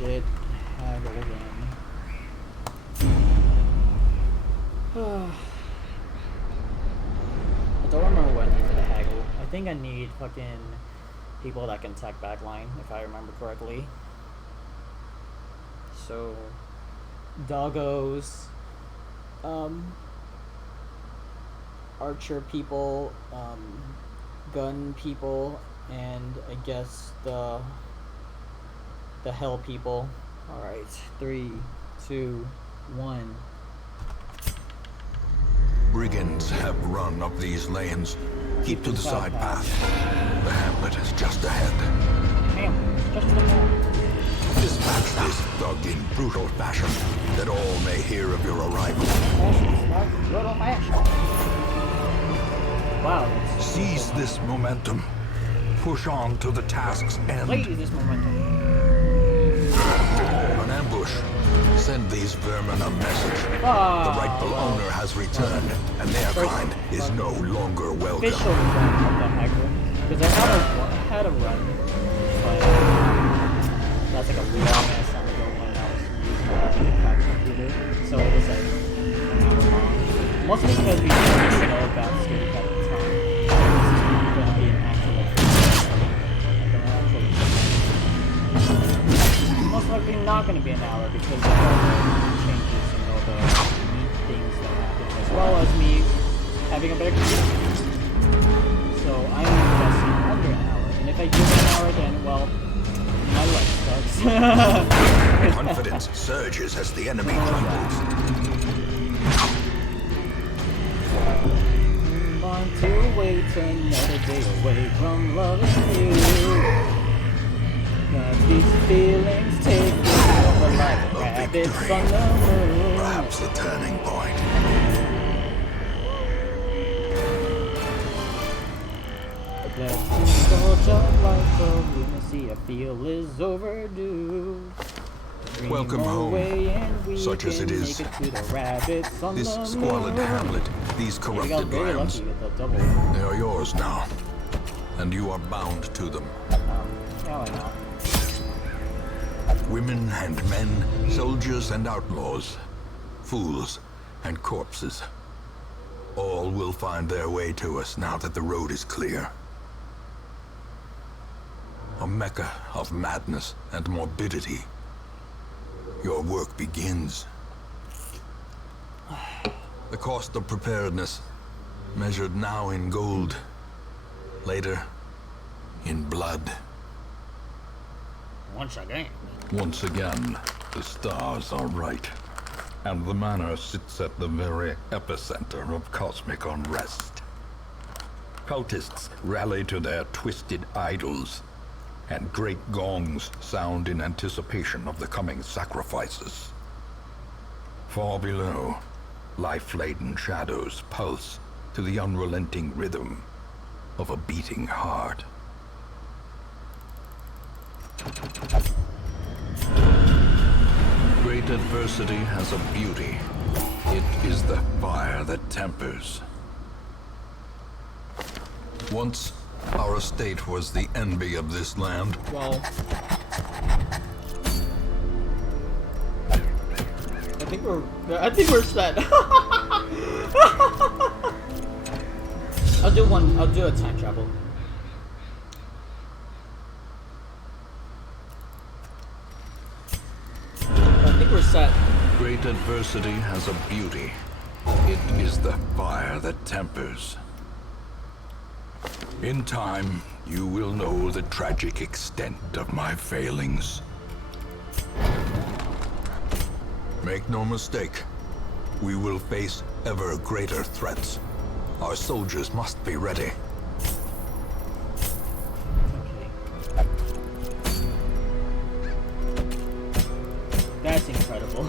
shit. Haggle again. I don't remember what I need for the haggle. I think I need fucking people that can tech backline, if I remember correctly. So, doggos, archer people, gun people, and I guess the hell people. Alright, 3, 2, 1. Brigands have run up these lanes. Keep to the side path. The hamlet is just ahead. Damn, just ahead. Dispatch this thug in brutal fashion, that all may hear of your arrival. Brutal fashion. Wow. Seize this momentum. Push on to the task's end. Seize this momentum. An ambush. Send these vermin a message. The rightful owner has returned, and their kind is no longer welcome. Official run of the hacker. Because I had a run, but that's like a long ass time ago when I was using the crack computer. So it was like mostly because we didn't know about Scary Cat at the time. This is gonna be an actual most likely not going to be an hour because of all the changes and all the neat things that happen, as well as me having a better computer. So I'm investing under an hour, and if I do an hour, then well, my life sucks. Confidence surges as the enemy crumbles. Want to wait another day away from loving you. These feelings take me over like rabbits on the moon. Perhaps the turning point. That sort of life of lunacy I feel is overdue. Dream Welcome home, and we such as it is. Make it to the rabbits on This the squalid moon. hamlet, these We got corrupted very lambs, lucky with the double. they are yours now, and you are bound to them. Now I know. Women and men, soldiers and outlaws, fools and corpses. All will find their way to us now that the road is clear. A mecca of madness and morbidity. Your work begins. The cost of preparedness, measured now in gold, later in blood. Once again. Once again, the stars are right, and the manor sits at the very epicenter of cosmic unrest. Cultists rally to their twisted idols, and great gongs sound in anticipation of the coming sacrifices. Far below, life-laden shadows pulse to the unrelenting rhythm of a beating heart. Great adversity has a beauty. It is the fire that tempers. Once, our estate was the envy of this land. Well, I think we're set. I'll do a time travel. I think we're set. Great adversity has a beauty. It is the fire that tempers. In time, you will know the tragic extent of my failings. Make no mistake, we will face ever greater threats. Our soldiers must be ready. Okay. That's incredible.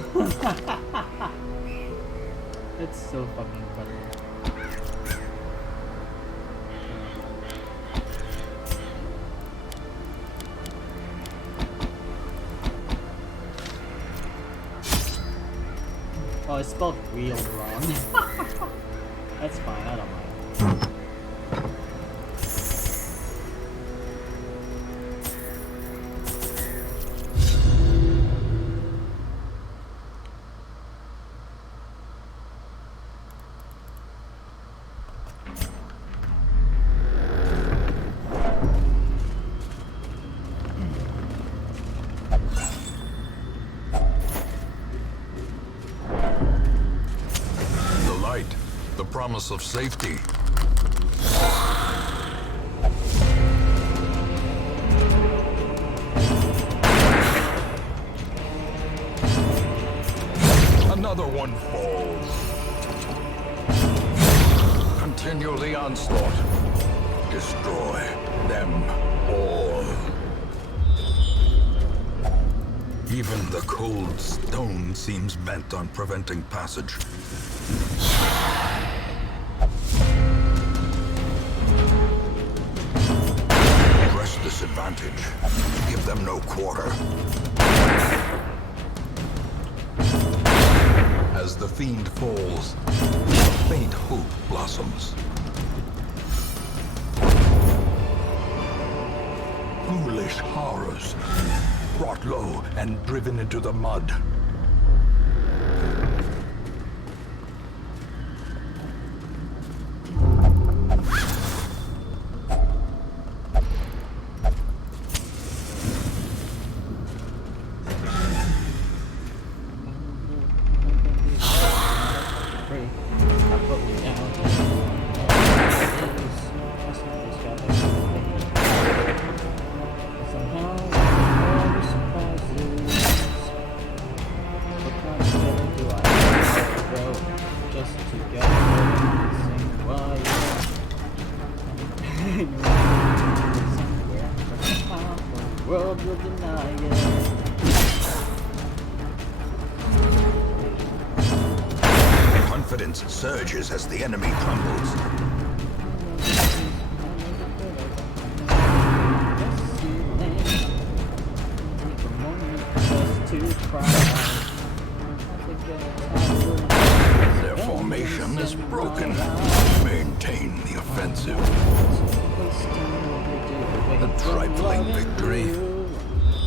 That's so fucking incredible. Oh, it's spelled real wrong. That's fine, I don't mind. promise of safety. Another one falls. Continue the onslaught. Destroy them all. Even the cold stone seems bent on preventing passage. Press this advantage. Give them no quarter. As the fiend falls, a faint hope blossoms. Foolish horrors, brought low and driven into the mud. World will deny it. Confidence surges as the enemy crumbles. Their formation is broken. Maintain the offensive. A trifling victory,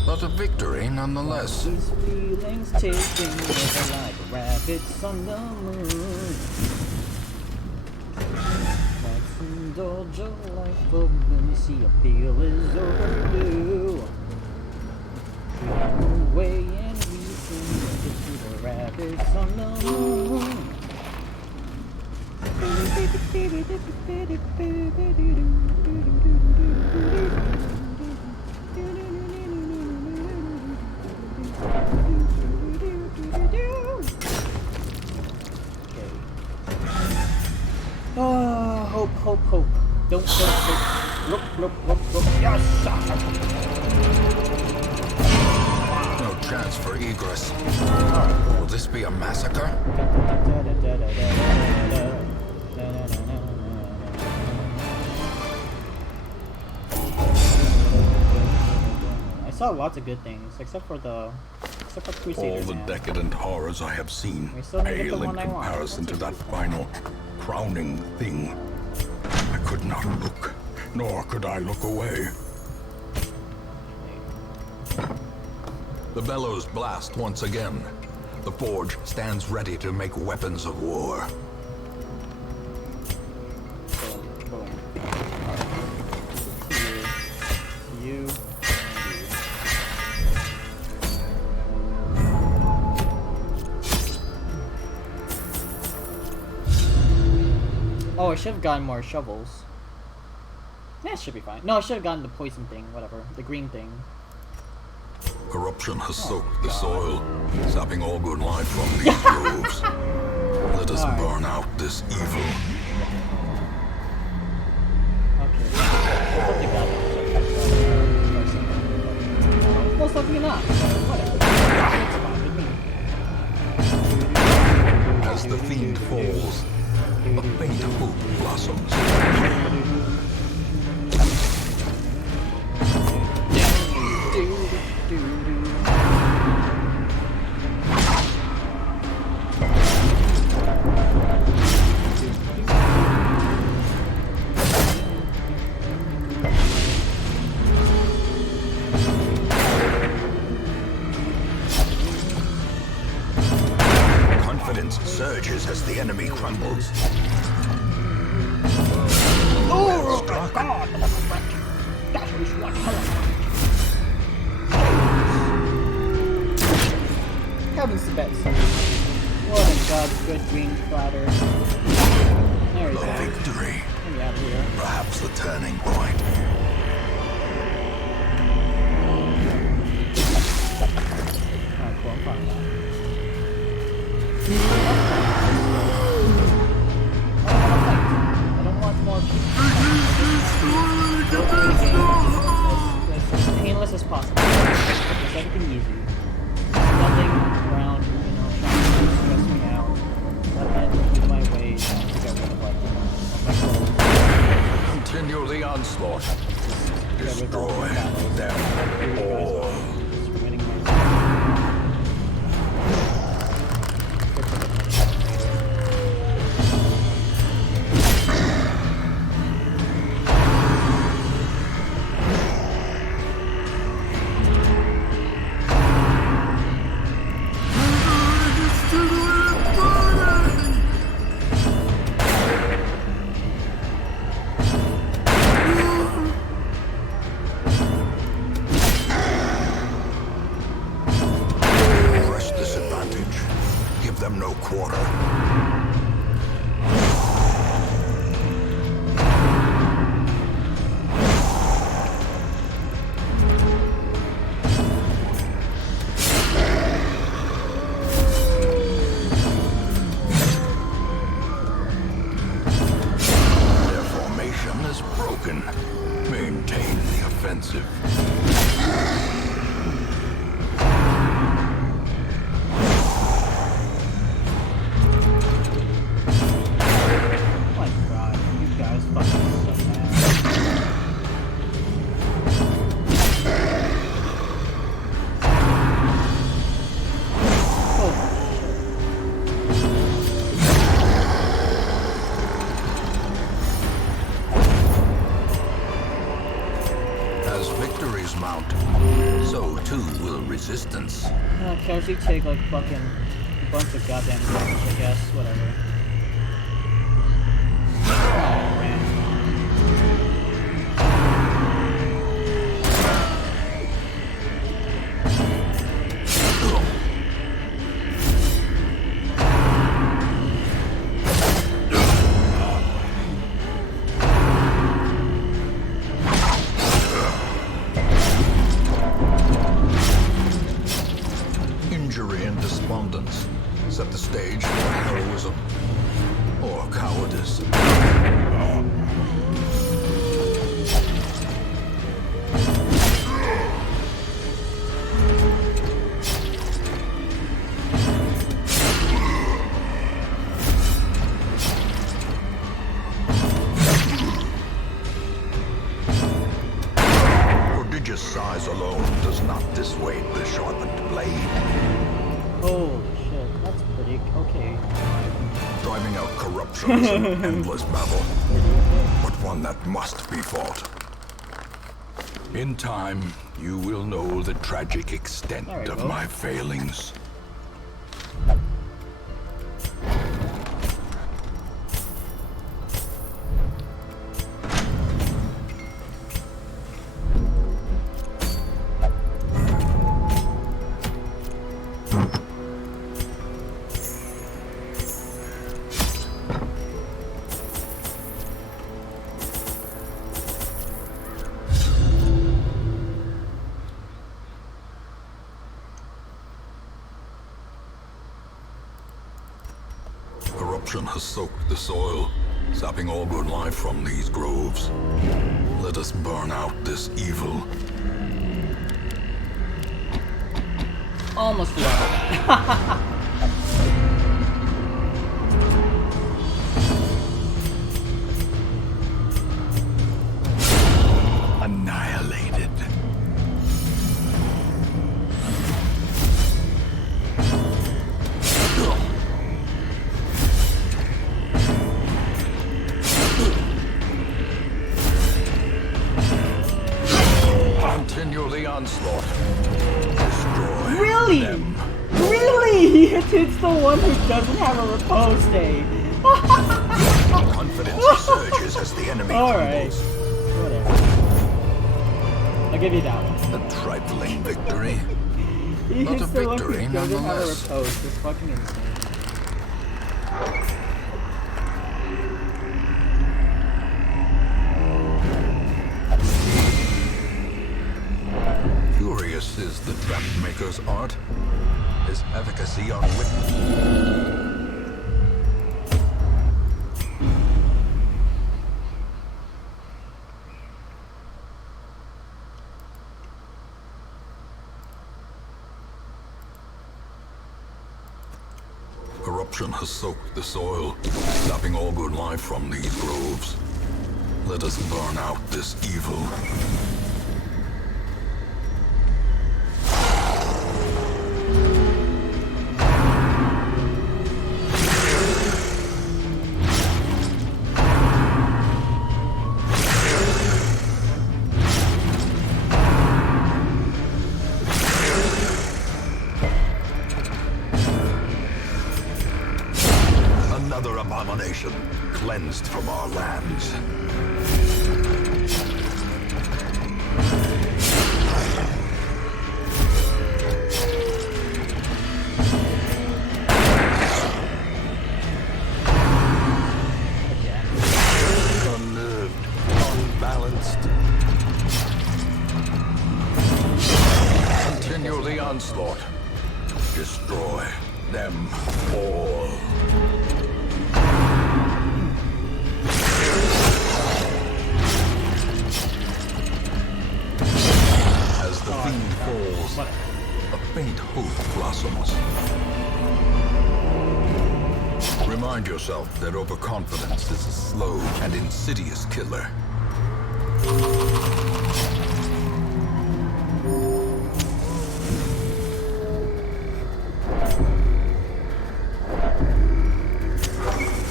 but a victory nonetheless. These feelings taking over like rabbits on the moon. Let's indulge a life of lunacy. A feel is overdue. Run away and we can make it to the rabbits on the moon. Oh, hope, hope, hope. Don't hope. Look. Yes! No chance for egress. Will this be a massacre? I saw lots of good things, except for Crusader. All the Man. decadent horrors I have seen We still didn't get the pale in one I want. comparison to that final, crowning thing. I could not look, nor could I look away. The bellows blast once again. The forge stands ready to make weapons of war. Boom. Alright. You. Oh, I should have gotten more shovels. That should be fine. No, I should have gotten the poison thing, whatever. The green thing. Corruption has soaked the soil, sapping all good life from these groves. Let us burn out this evil. Okay. Something bad. Most likely not. Whatever. It's fine with me. As the fiend falls, a faint hope blossoms. Confidence surges as the enemy crumbles. Oh my god! That was one hell of a... Heavens to beds. What a god's good green platter. There we The go. victory. Get me out of here. Perhaps the turning point. Alright, cool. I'm fine with that. I don't want more people. Go through the game as painless as possible. Just everything easy. Nothing around, trying to stress me out. Let that get my way to get rid of my clothes. Continue the onslaught. Get rid of all Destroy the battles. them Here you guys all. are. Just winning my Press this advantage. Give them no quarter. Their formation is broken. Maintain the offensive. Oh my god, you guys fucking so bad. Holy As victories mount, so too will resistance. shit. Can actually take like fucking a bunch of goddamn damage, I guess. Whatever. Oh man. Injury and despondence set the stage for heroism or cowardice. Prodigious size alone does not dissuade the sharpened blade. Holy shit, that's pretty okay. Driving out corruption is an endless battle, but one that must be fought. In time, you will know the tragic extent There we of go. my failings. Corruption has soaked the soil, sapping all good life from these groves. Let us burn out this evil. Almost forgot about that. Annihilated. Continue the onslaught. Destroy Really? them. Really? It's the one who doesn't have a repose day. Confidence surges as the enemy Alright. crumbles. Whatever. I'll give you that one. A trifling victory. It's Not a the one victory, who doesn't have a nonetheless. repose. It's fucking insane. is the trap maker's art, his efficacy unwritten. Corruption has soaked the soil, sapping all good life from these groves. Let us burn out this evil. Another abomination cleansed from our lands. Unnerved, unbalanced. Continue the onslaught. Destroy them all. As the fiend falls, a faint hope blossoms. Remind yourself that overconfidence is a slow and insidious killer.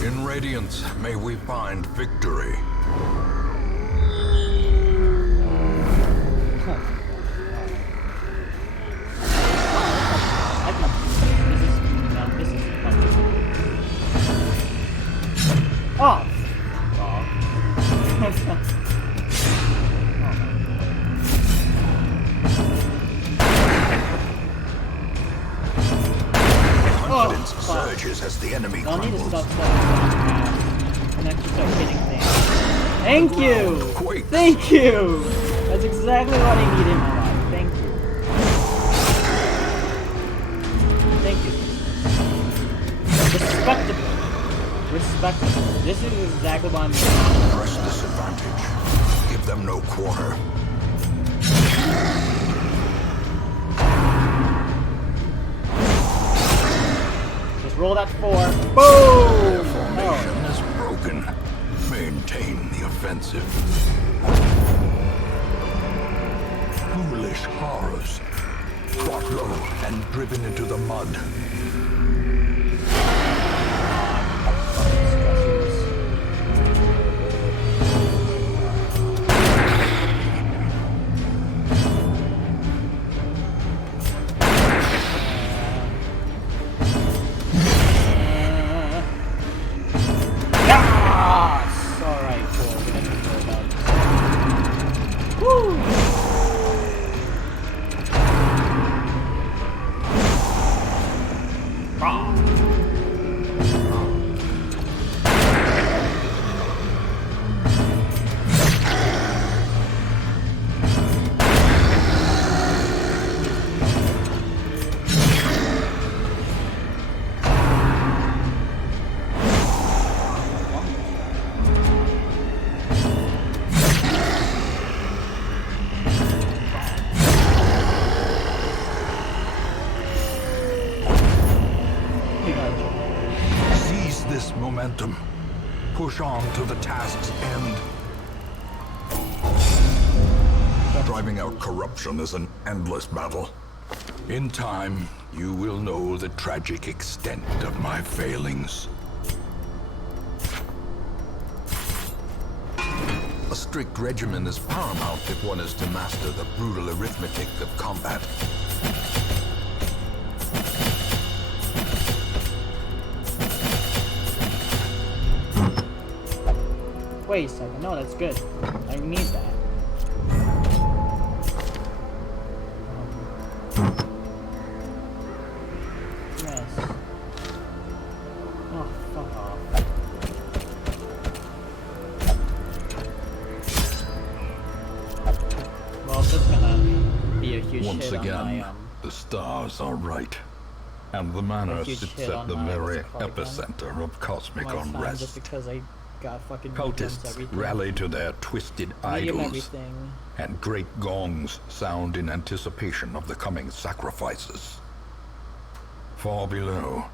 In Radiance, may we find victory. Oh! Confidence surges as the enemy I'll need to crumbles. stop stuff and actually start hitting things. Thank you! Quakes. Thank you! That's exactly what I need in my life. Thank you. Thank you. Respectable. Respectable. This is exactly what I'm doing. Press this advantage. Give them no quarter. Just roll that 4. Boom! Their formation Oh. is broken. Maintain the offensive. Foolish horrors. Brought low and driven into the mud. Seize this momentum. Push on to the task's end. Driving out corruption is an endless battle. In time, you will know the tragic extent of my failings. A strict regimen is paramount if one is to master the brutal arithmetic of combat. Wait a second. No, that's good. I need that. Yes. Oh, fuck off. Well, this is gonna be a huge Once hit again, on my stars are right, and the manor huge sits hit at on the my- what's very it called again? epicenter of cosmic My time just unrest. because I got fucking mediums Cultists everything. rally to their twisted Medium idols, everything. and great gongs sound in anticipation of the coming sacrifices. Far below,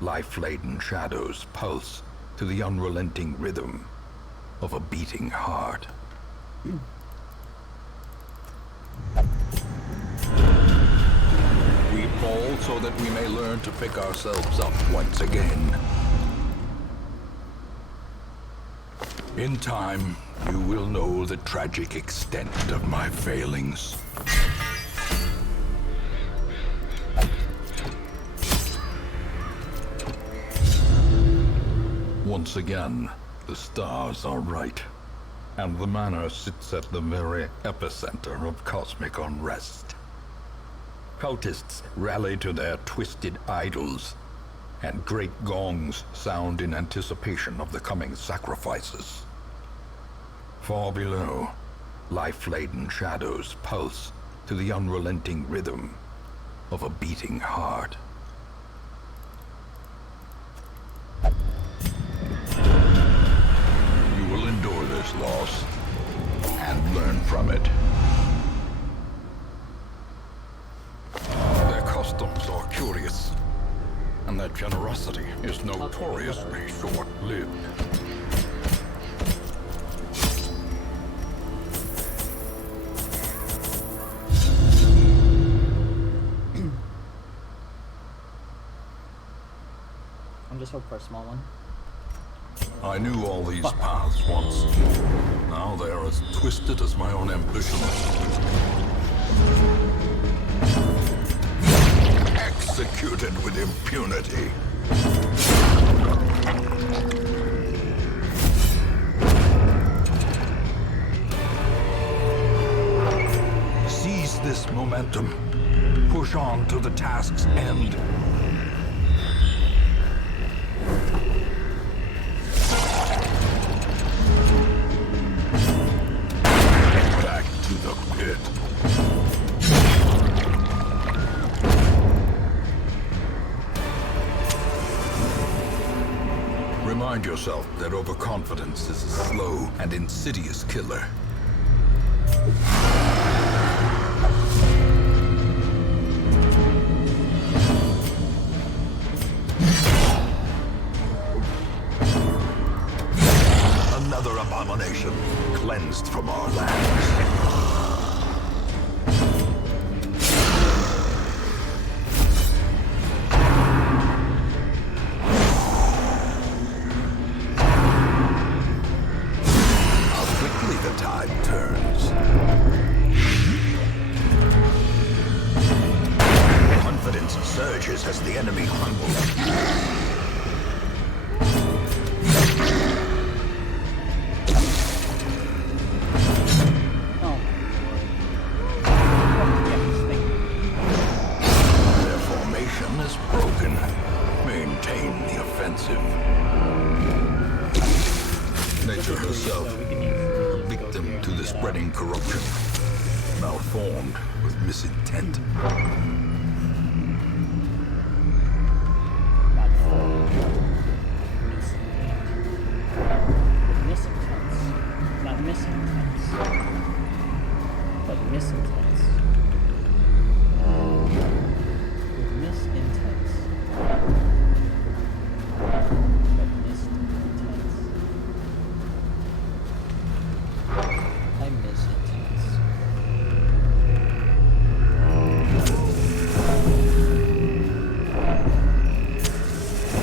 life-laden shadows pulse to the unrelenting rhythm of a beating heart. We fall so that we may learn to pick ourselves up once again. In time, you will know the tragic extent of my failings. Once again, the stars are right, and the manor sits at the very epicenter of cosmic unrest. Cultists rally to their twisted idols, and great gongs sound in anticipation of the coming sacrifices. Far below, life-laden shadows pulse to the unrelenting rhythm of a beating heart. You will endure this loss and learn from it. Their customs are curious, and their generosity is notoriously short-lived. I'm just hoping for a small one. I knew all these paths once. Now they are as twisted as my own ambitions. Executed with impunity. Seize this momentum. Push on to the task's end. Back to the pit. Remind yourself that overconfidence is a slow and insidious killer. Another abomination cleansed from our lands. How quickly the tide turns. Confidence surges as the enemy crumbles. Oh. Yeah, this thing. Their formation is broken. Maintain the offensive. Nature herself, So we can use a victim to the spreading corruption, malformed with misintent. Not full. Misintense. Not misintense. But misintense. With misintense. But misintense. I miss intense.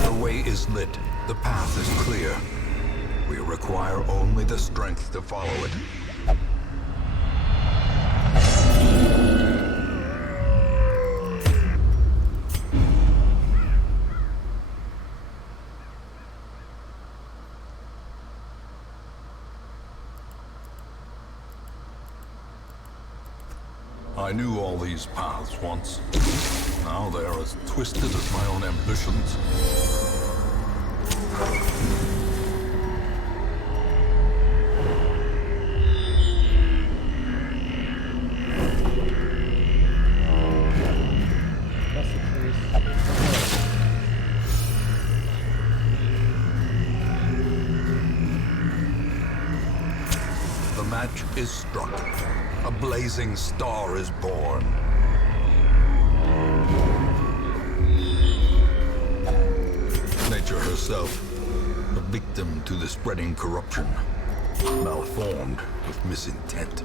The way is lit. The path is clear. We require only the strength to follow it. I knew all these paths once. Now they are as twisted as my own ambitions. Yes, match is struck. A blazing star is born. Nature herself, a victim to the spreading corruption, malformed with misintent.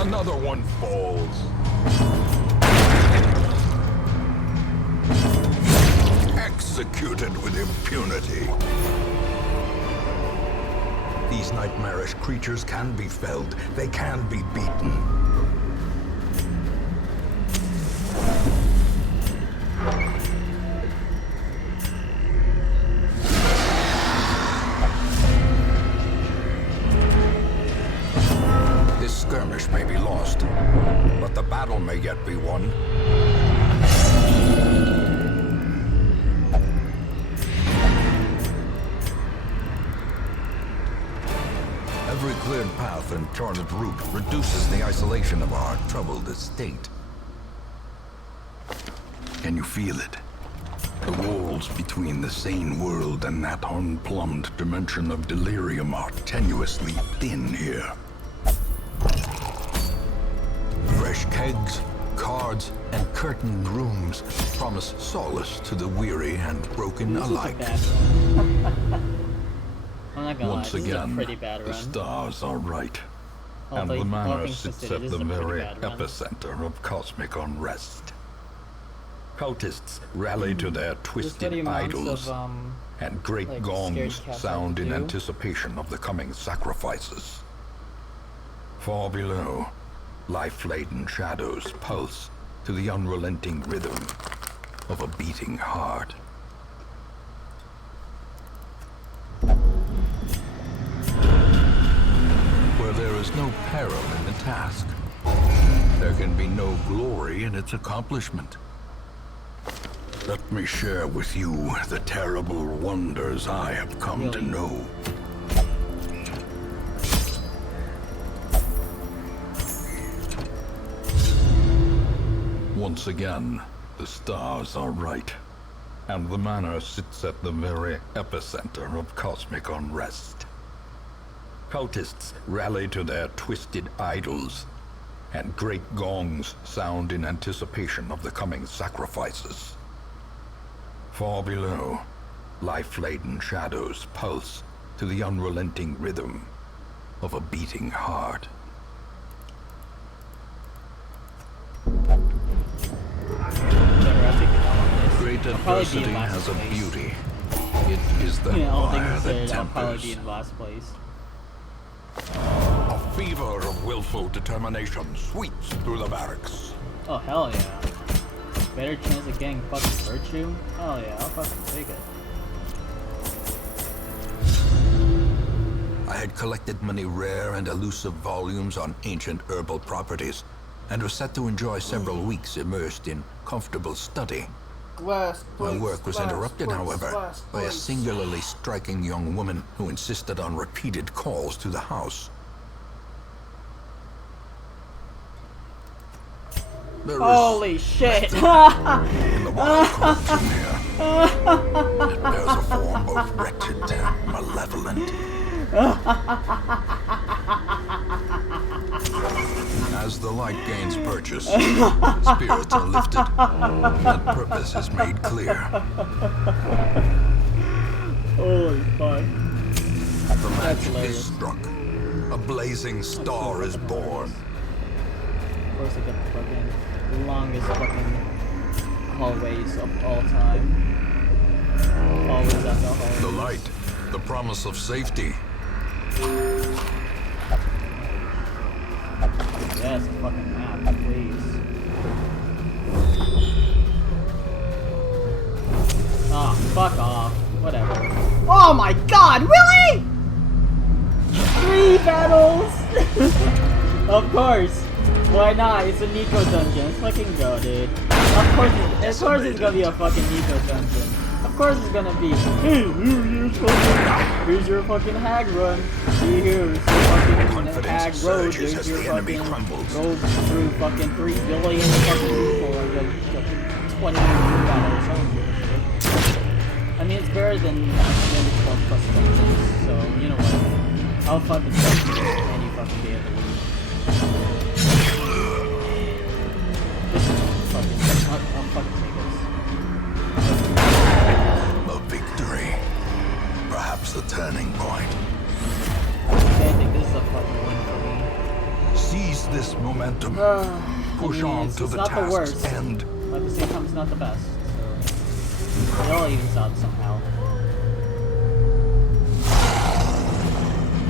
Another one falls. Executed with impunity. These nightmarish creatures can be felled. They can be beaten. This skirmish may be lost, but the battle may yet be won. Every cleared path and charted route reduces the isolation of our troubled estate. Can you feel it? The walls between the sane world and that unplumbed dimension of delirium are tenuously thin here. Fresh kegs, cards, and curtained rooms promise solace to the weary and broken alike. I'm not gonna Once lie, this is a again, pretty bad the run. stars are right, All and the things manor considered, sits at this the is a pretty very bad run. epicenter of cosmic unrest. Cultists rally to their Just the twisted amounts idols, of, and great like, gongs scared cats sound have in to do. anticipation of the coming sacrifices. Far below, life-laden shadows pulse to the unrelenting rhythm of a beating heart. Where there is no peril in the task, there can be no glory in its accomplishment. Let me share with you the terrible wonders I have come to Really? know. Once again, the stars are right, and the manor sits at the very epicenter of cosmic unrest. Cultists rally to their twisted idols, and great gongs sound in anticipation of the coming sacrifices. Far below, life-laden shadows pulse to the unrelenting rhythm of a beating heart. Great adversity has a beauty. It is the All fire things that considered, I'll probably be tempers. in last place. A fever of willful determination sweeps through the barracks. Oh, hell yeah. Better chance of getting fucking virtue? Hell yeah, I'll fucking take it. I had collected many rare and elusive volumes on ancient herbal properties, and was set to enjoy several weeks immersed in comfortable study. My work was interrupted, however, by a singularly striking young woman who insisted on repeated calls to the house. There is Holy shit! in the wild corruption here. It bears a form both wretched and malevolent. As the light gains purchase, spirits are lifted, and purpose is made clear. Holy fuck. The match hilarious. is struck. A blazing star is born. Of course I get the fucking longest fucking hallways of all time. Always after hallways. The light, the promise of safety. Yes, fucking map, please. Ah, fuck off. Whatever. god, really? 3 battles? Of course. Why not? It's a Nico dungeon. Let's fucking go, dude. Of course it's gonna be a fucking Nico dungeon. Of course it's gonna be, hey, here's your fucking hag run. Here's your fucking hag road. Here's your fucking go through fucking 3 billion fucking people and go 20 battles. I mean, it's better than 12 plus dungeons, so you know what? I'll fucking play any fucking day of the week. This is fucking, I'll fucking take this. A victory. Perhaps the turning point. I think this is a fucking win for me. Seize this momentum. Push on to the task's end. But at the same time, it's not the best. So it all evens out somehow.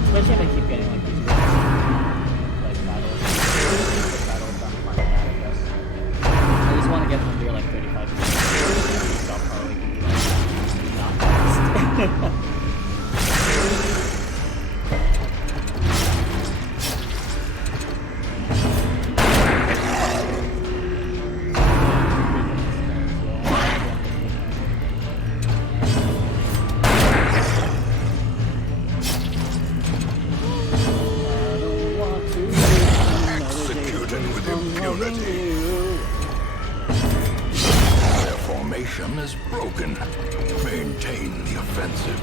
Especially if I keep getting like these like battles. Battles on my bad, I guess. I just want to get them under like 35 minutes. So I'll probably be like not fast. Their formation is broken. Maintain the offensive.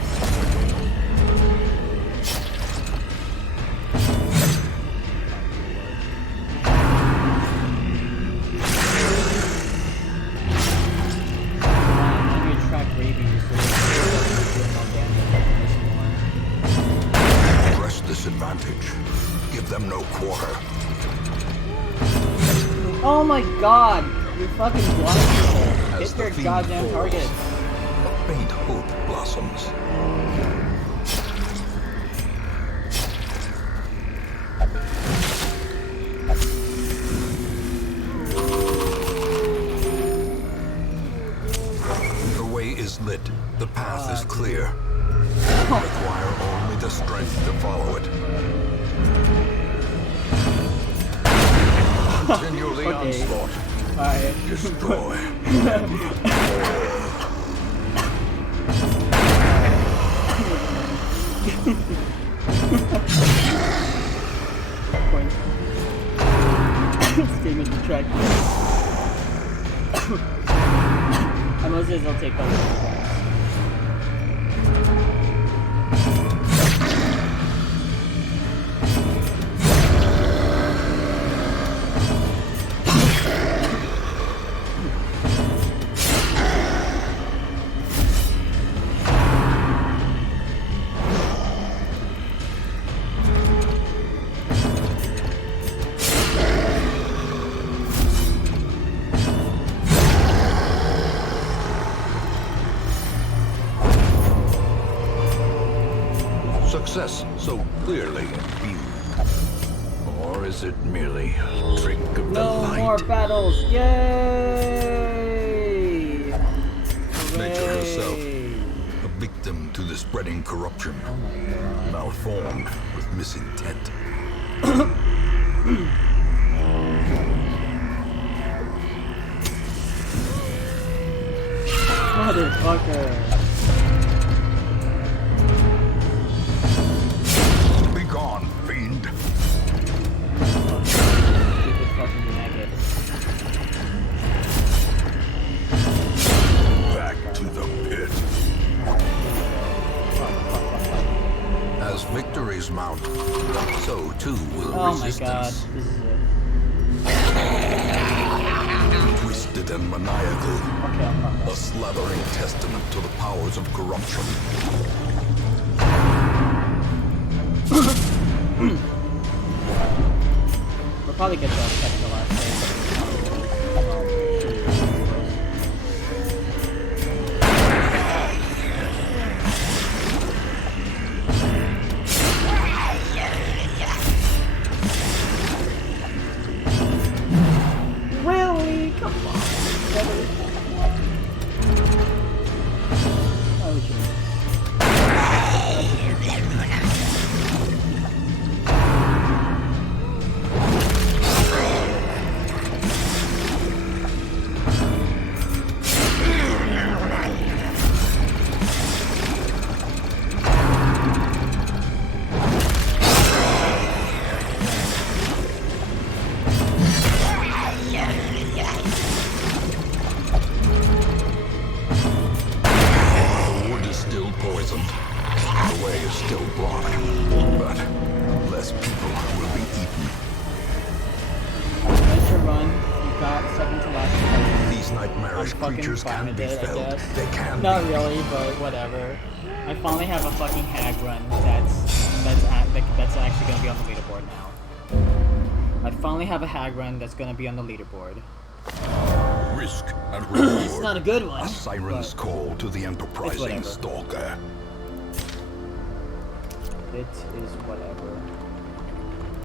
Press this advantage. Give them no quarter. Oh my god! You're fucking blind people. Hit your goddamn target. A faint hope blossoms. The way is lit. The path is clear. Require only the strength to follow it. Continue the onslaught. Destroy. This game is attractive. I must say I'll take those. Success so clearly viewed. Or is it merely a trick of the No light? more battles! Yay! Nature herself, Hooray. a victim to the spreading corruption, malformed with misintent. Motherfucker! Be gone, fiend. Stupid fucking maggot. Back to the pit. As victories mount, so too will Oh my god, resistance. this is it. Twisted and maniacal, Okay, I'm a slathering testament to the powers of corruption. We'll probably get to catch the last game. Really? Come on. Why would you miss? fucking creatures fine can with be it, I felled. guess. They can Not be really, but whatever. I finally have a fucking hag run that's actually gonna be on the leaderboard now. I finally have a hag run that's gonna be on the leaderboard. risk and reward. It's not a good one. A siren's call to the enterprising whatever. stalker. It is whatever.